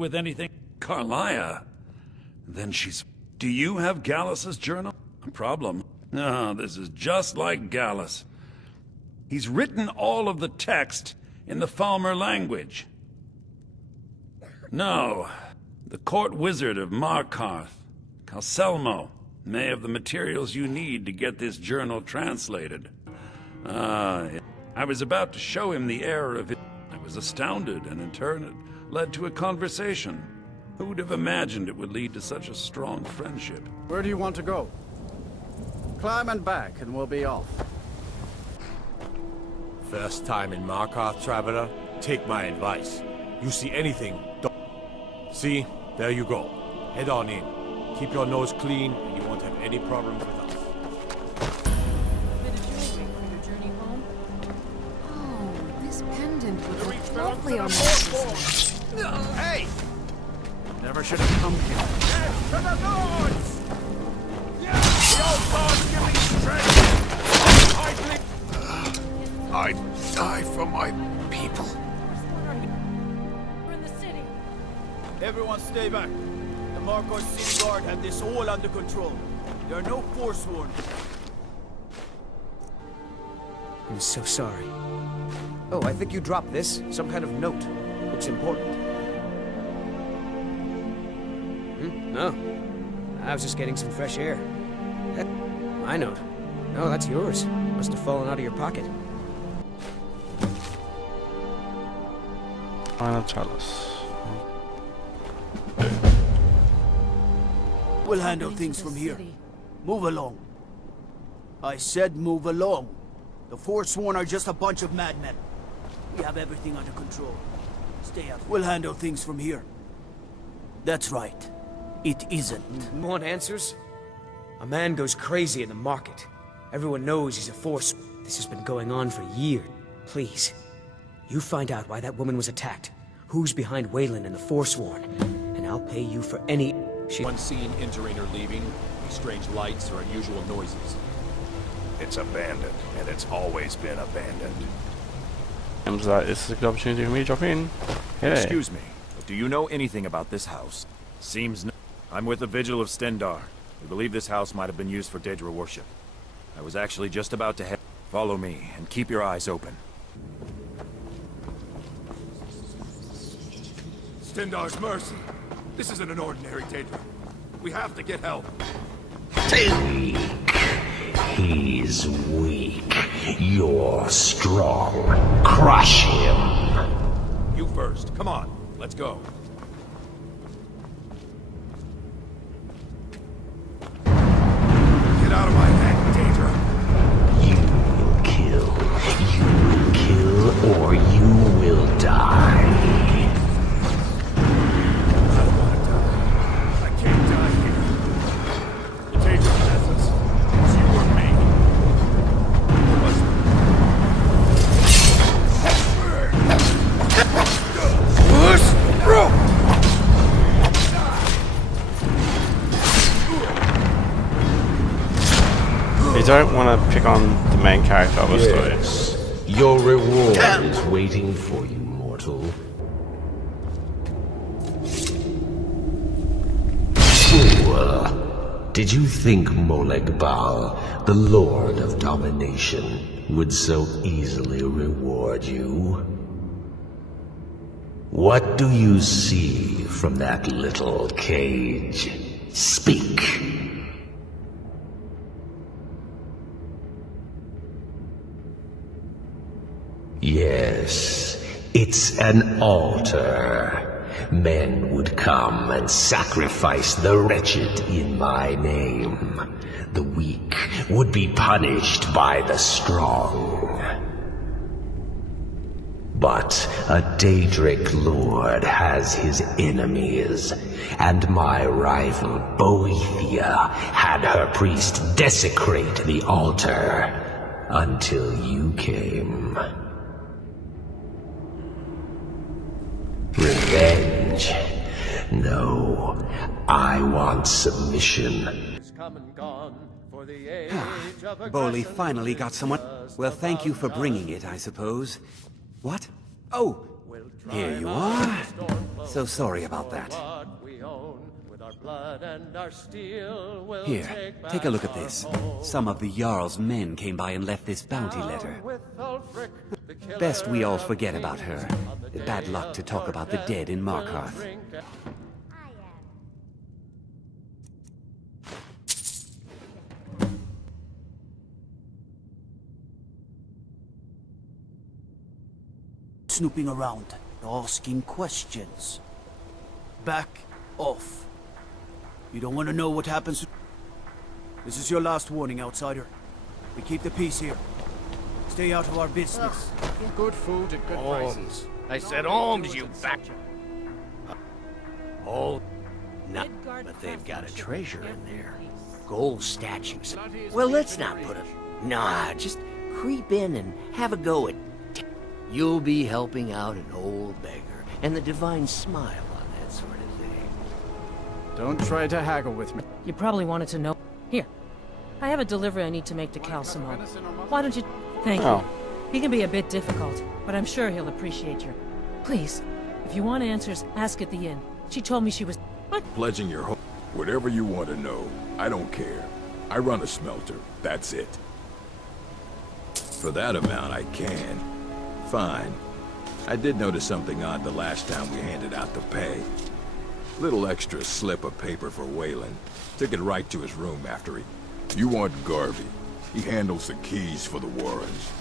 with anything? Carlia? Then she's... Do you have Gallus's journal? A problem? Ah, this is just like Gallus. He's written all of the text in the Falmer language. No, the court wizard of Markarth, Calselmo, may have the materials you need to get this journal translated. I was about to show him the error of it. I was astounded, and in turn it led to a conversation. Who would have imagined it would lead to such a strong friendship? Where do you want to go? Climb and back, and we'll be off. First time in Markarth, traveler? Take my advice. You see anything, don't... See? There you go. Head on in. Keep your nose clean, and you won't have any problems with us. Bit of jewelry for your journey home? Oh, this pendant would look lovely on my... Hey! Never should have come here. To the lords! Yeah! The old gods give me strength! I die for my people. We're in the city. Everyone stay back. The Markarth City Guard have this all under control. There are no Forsworn. I'm so sorry. Oh, I think you dropped this. Some kind of note. Looks important. No. I was just getting some fresh air. My note. No, that's yours. Must have fallen out of your pocket. Final chalice. We'll handle things from here. Move along. I said move along. The Forsworn are just a bunch of madmen. We have everything under control. Stay out. We'll handle things from here. That's right. It isn't. Want answers? A man goes crazy in the market. Everyone knows he's a force. This has been going on for years. Please, you find out why that woman was attacked, who's behind Waylon and the Forsworn, and I'll pay you for any... One seen entering or leaving, any strange lights or unusual noises. It's abandoned, and it's always been abandoned. Seems like this is a good opportunity for me to drop in. Hey. Excuse me, but do you know anything about this house? Seems no. I'm with the Vigil of Stendar. We believe this house might have been used for daedra worship. I was actually just about to head... Follow me, and keep your eyes open. Stendar's mercy. This isn't an ordinary daedra. We have to get help. He's weak. You're strong. Crush him. You first. Come on. Let's go. Get out of my head, daedra. You will kill, or you will die. I don't want to die. I can't die here. The daedra has us. It's you or me. You don't want to pick on the main character of the Yes. Your reward is waiting for you, mortal. Fool. Did you think Molegbal, the Lord of Domination, would so easily reward you? What do you see from that little cage? Speak. Yes, it's an altar. Men would come and sacrifice the wretched in my name. The weak would be punished by the strong. But a Daedric lord has his enemies, and my rival Boethia had her priest desecrate the altar until you came. Revenge? No, I want submission. Bolli finally got someone. Well, thank you for bringing it, I suppose. What? Oh, Here you are. So sorry about that. Here, take a look at this. Some of the Jarl's men came by and left this bounty letter. Best we all forget about her. Bad luck to talk about the dead in Markarth. Snooping around, asking questions. Back off. You don't want to know what happens. This is your last warning, outsider. We keep the peace here. Stay out of our business. Good food at good prices. I said alms, you back. Oh, no, but they've got a treasure in there. Gold statues. Well, let's not put 'em. Nah, just creep in and have a go at. You'll be helping out an old beggar, and the divine smile on that sort of thing. Don't try to haggle with me. You probably wanted to know. Here. I have a delivery I need to make to Calcimo. Why don't you... Thank you. He can be a bit difficult, but I'm sure he'll appreciate your... Please, if you want answers, ask at the inn. She told me she was... What? Pledging your home. Whatever you want to know, I don't care. I run a smelter, that's it. For that amount, I can. Fine. I did notice something odd the last time we handed out the pay. Little extra slip of paper for Waylon. Took it right to his room after he... You want Garvey. He handles the keys for the Warrens.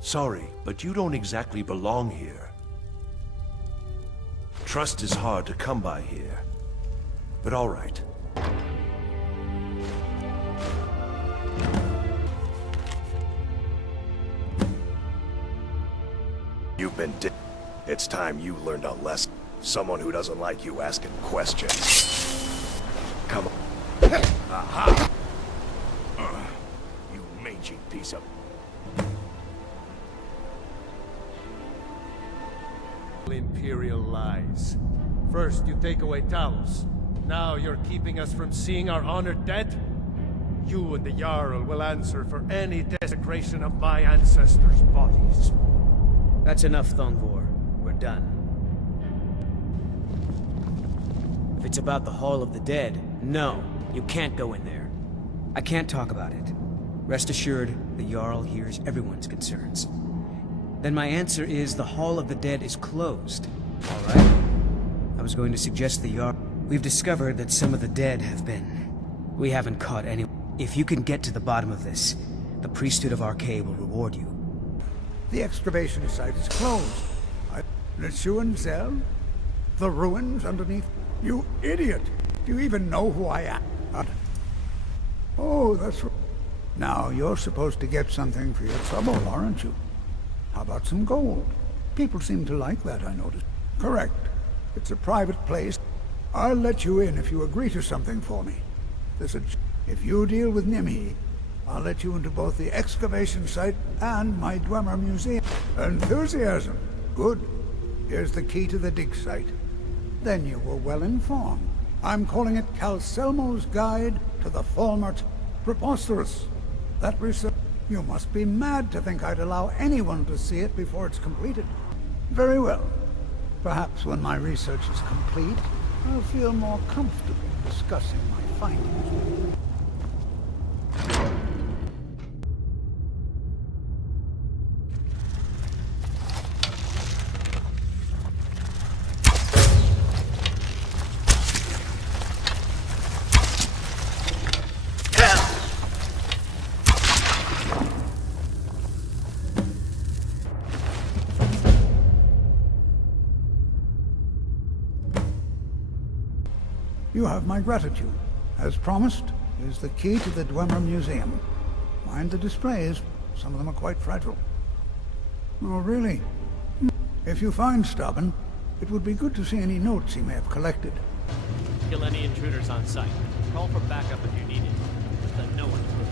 Sorry, but you don't exactly belong here. Trust is hard to come by here. But all right. You've been It's time you learned a lesson. Someone who doesn't like you asking questions. Come on. Aha! You mangy piece of... Imperial lies. First you take away Talos. Now you're keeping us from seeing our honored dead? You and the Jarl will answer for any desecration of my ancestors' bodies. That's enough, Thongvor. We're done. If it's about the Hall of the Dead, no, you can't go in there. I can't talk about it. Rest assured, the Jarl hears everyone's concerns. Then my answer is the Hall of the Dead is closed. All right? I was going to suggest the Jarl... We've discovered that some of the dead have been... We haven't caught anyone. If you can get to the bottom of this, the priesthood of Arcade will reward you. The excavation site is closed. Zell? The ruins underneath? You idiot! Do you even know who I am? Oh, that's right. Now, you're supposed to get something for your trouble, aren't you? How about some gold? People seem to like that, I noticed. Correct. It's a private place. I'll let you in if you agree to something for me. If you deal with Nimhi, I'll let you into both the excavation site and my Dwemer Museum. Enthusiasm. Good. Here's the key to the dig site. Then you were well informed. I'm calling it Calcelmo's Guide to the Falmert. Preposterous. That research... You must be mad to think I'd allow anyone to see it before it's completed. Very well. Perhaps when my research is complete, I'll feel more comfortable discussing my findings with you. You have my gratitude. As promised, here's the key to the Dwemer Museum. Mind the displays. Some of them are quite fragile. Oh, really? If you find Stubborn, it would be good to see any notes he may have collected. Kill any intruders on site. Call for backup if you need it. Just let no one through.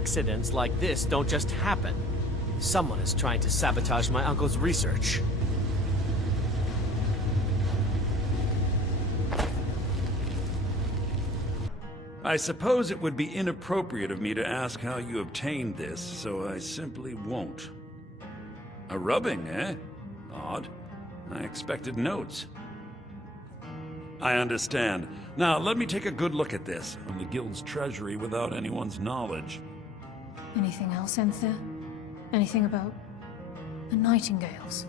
Accidents like this don't just happen. Someone is trying to sabotage my uncle's research. I suppose it would be inappropriate of me to ask how you obtained this, so I simply won't. A rubbing, eh? Odd. I expected notes. I understand. Now, let me take a good look at this, from the Guild's treasury without anyone's knowledge. Anything else, Enthir? Anything about the nightingales?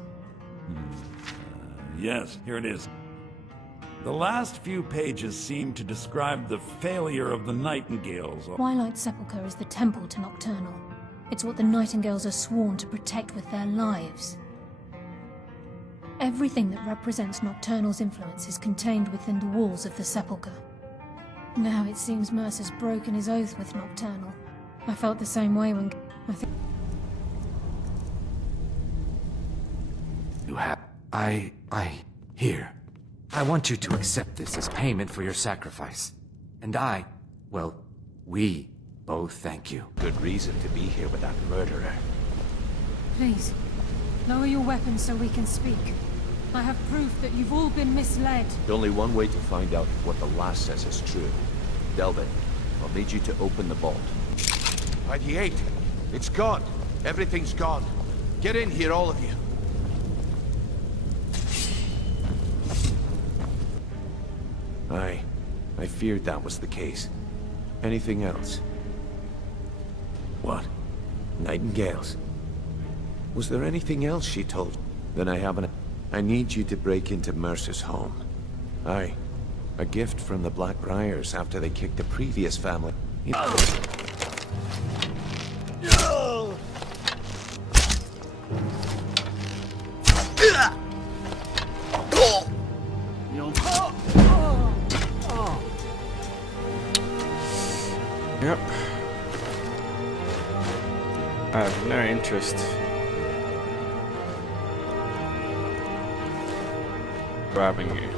Yes, here it is. The last few pages seem to describe the failure of the nightingales. Twilight Sepulchre is the temple to Nocturnal. It's what the nightingales are sworn to protect with their lives. Everything that represents Nocturnal's influence is contained within the walls of the Sepulchre. Now it seems Mercer's broken his oath with Nocturnal. I felt the same way when... You have... Here. I want you to accept this as payment for your sacrifice. And we both thank you. Good reason to be here with that murderer. Please, lower your weapons so we can speak. I have proof that you've all been misled. There's only one way to find out if what the last says is true. Delvin, I'll need you to open the vault. By the 8. It's gone. Everything's gone. Get in here, all of you. I feared that was the case. Anything else? What? Nightingales? Was there anything else she told? Then I haven't... I need you to break into Mercer's home. Aye. A gift from the Blackbriars after they kicked the previous family. Yep. I have no interest. Grabbing you.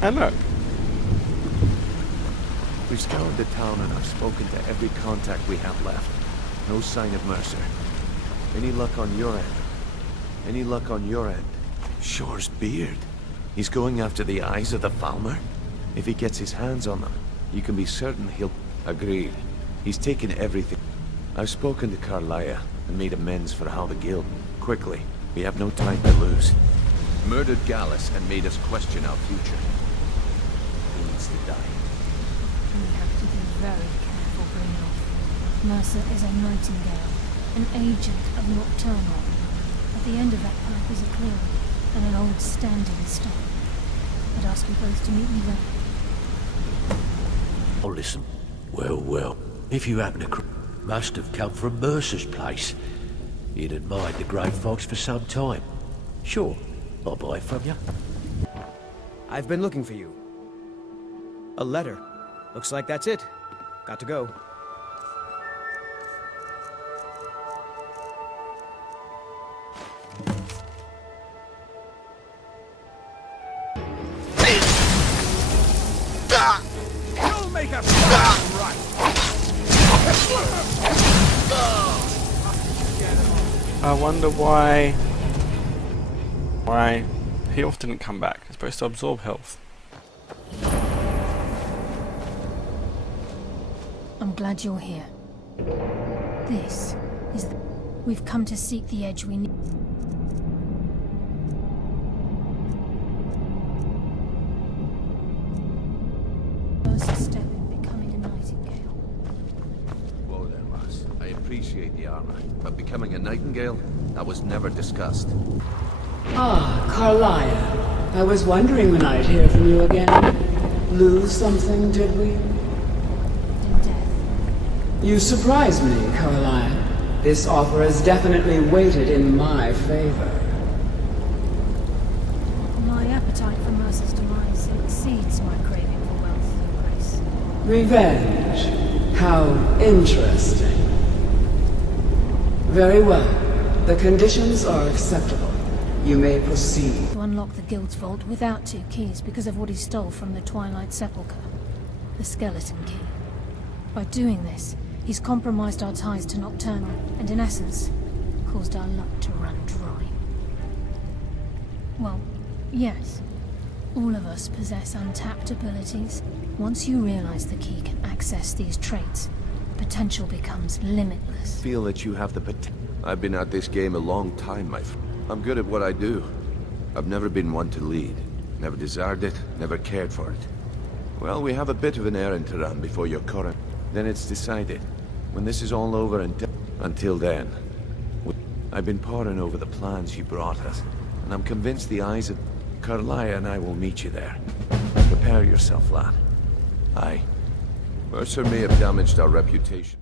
Hello. We've scoured the town and I've spoken to every contact we have left. No sign of Mercer. Any luck on your end? Any luck on your end? Shore's beard. He's going after the eyes of the Falmer? If he gets his hands on them, you can be certain he'll... Agreed. He's taken everything. I've spoken to Carlia and made amends for how the Guild... Quickly. We have no time to lose. Murdered Gallus and made us question our future. He needs to die. We have to be very careful, Brynolf. Mercer is a nightingale, an agent of Nocturnal. At the end of that path is a clearing, and an old standing stone. I'd ask you both to meet me there. Oh, listen. Well, if you happen to must have come from Mercer's place. He'd admired the Grey Fox for some time. Sure, I'll buy from you. I've been looking for you. A letter. Looks like that's it. Got to go. You'll make a right. I wonder why health didn't come back. It's supposed to absorb health. I'm glad you're here. This is the... We've come to seek the edge we need. First step in becoming a nightingale. Whoa there, lass. I appreciate the armor, but becoming a nightingale? That was never discussed. Ah, Carlia. I was wondering when I'd hear from you again. Lose something, did we? In death. You surprised me, Caroline. This offer is definitely weighted in my favor. My appetite for Mercer's demise exceeds my craving for wealth and grace. Revenge. How interesting. Very well. The conditions are acceptable. You may proceed. To unlock the guild's vault without 2 keys because of what he stole from the Twilight Sepulchre. The skeleton key. By doing this, he's compromised our ties to Nocturnal, and in essence, caused our luck to run dry. Well, yes. All of us possess untapped abilities. Once you realize the key can access these traits, potential becomes limitless. Feel that you have the potential. I've been at this game a long time, my friend. I'm good at what I do. I've never been one to lead. Never desired it, never cared for it. Well, we have a bit of an errand to run before your current. Then it's decided. When this is all over and until then, I've been poring over the plans you brought us, and I'm convinced the eyes of Carlia and I will meet you there. Prepare yourself, lad. Mercer may have damaged our reputation.